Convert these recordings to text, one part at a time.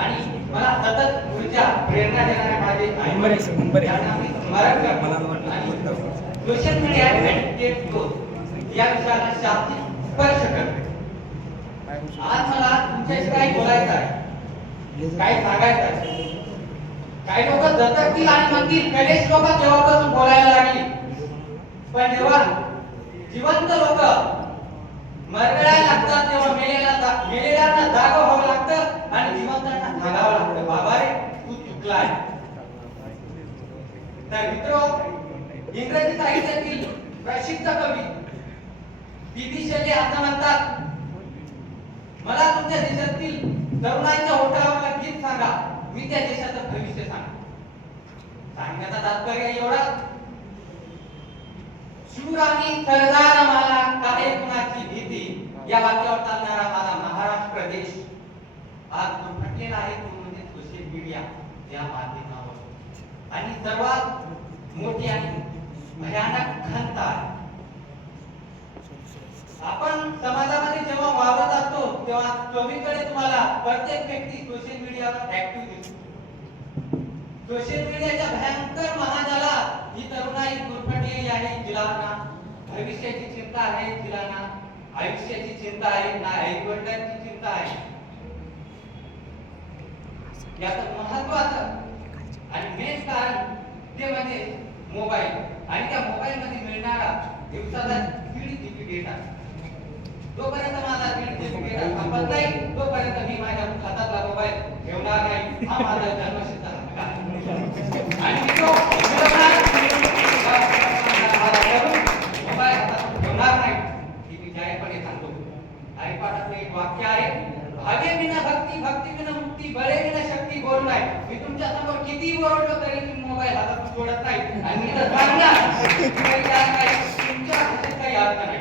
आणि मला सतत ऊर्जा प्रेरणा देणारे माझे नंबर एक नंबर एक यांना मी स्मरण करतो आणि सोशल मीडिया ऍडिक्टेड ग्रोथ या विषयाला शाब्दिक स्पर्श करते. आज मला तुमच्याशी काही बोलायचं आहे, काही सांगायचं आहे. काही लोक दचकतील आणि म्हणतील गणेश लोक तेव्हापासून बोलायला लागली, पण जेव्हा जिवंत लोक मरगळायला लागतात तेव्हा मेलेल्यांना जागं व्हावं लागतं आणि जिवंतांना जागावं लागतं. बाबा रे तू चुकलाय. तर मित्र, इंग्रजी साहित्यातील प्रसिद्ध कवी बी.बी. शेली असं म्हणतात, मला तुमच्या देशातील तरुणांच्या ओठावरला गीत सांगा, मी त्या देशाचं भविष्य सांगा. सांगण्याचा तात्पर्य एवढा, शूर आणि सरदार मला काय कुणाची भीती, या वाक्यावर चालणारा माझा महाराष्ट्र देश आज गुरफटलेला आहे, तो म्हणजे सोशल मीडिया या माध्यमावर. आणि सर्वात मोठी आणि भयानक खंत आहे, आपण समाजामध्ये जेव्हा वावरत असतो तेव्हा चोवीकडे तुम्हाला प्रत्येक व्यक्ती सोशल मीडियावर ऍक्टिव्ह दिसतो. सोशल मीडियाच्या भयंकर महाजाला ही तरुणाई गुरफटलेली आहे, जिला ना भविष्याची चिंता आहे, जिला ना आयुष्याची चिंता आहे, ना आईवडिलांची चिंता आहे. याचं महत्वाचं आणि मेन कारण ते म्हणजे मोबाईल आणि त्या मोबाईल मध्ये मिळणारा दिवसाला 1.5 GB डेटा. जोपर्यंत माझा 1.5 GB डेटा संपत नाही तोपर्यंत मी माझ्या हातातला मोबाईल ठेवणार नाही, हा माझा जन्मसिद्ध हक्क आहे. आणि मोबाईल हातात ठेवणार नाही ही मी जाहीरपणे सांगतो. हरिपाठातलं एक वाक्य आहे, भागे बिना भक्ती, भक्ती बिना मुक्ती, बळे बिना शक्ती बोल नाही. मी तुमच्या समोर किती ओरडलो तरी तुम्ही मोबाईल हातातून सोडत नाही आणि मी तर सांगणार तुमच्या हातात काही अर्थ नाही,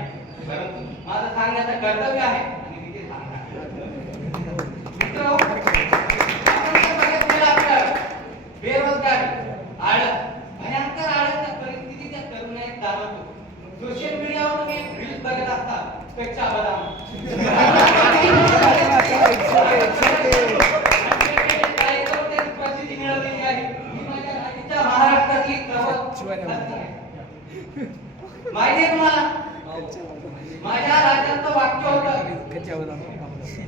परंतु माझं सांगण्याचं कर्तव्य आहे आणि मी ते सांगणार. मित्र, आपण बघितलेलं आपलं बेरोजगारी, आळस, भयंकर आळसच्या परिस्थिती त्या तरुणाईत जाणवतो. सोशल मीडियावर तुम्ही रील्स बघत असता, कच्चा बदाम प्रसिद्धी मिळवलेली आहे. ही माझ्या राज्याच्या महाराष्ट्रातली माहिती आहे तुम्हाला, माझ्या राज्याचं वाक्य होतं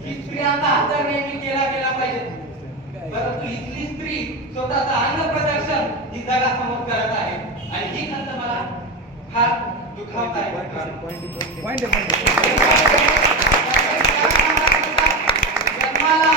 की स्त्रियांचा आदर नेहमी केला गेला पाहिजे, परंतु इथली स्त्री स्वतःचं अंग प्रदर्शन ही जगासमोर करत आहे आणि ही खंत मला फार दुखावत आहे. जन्माला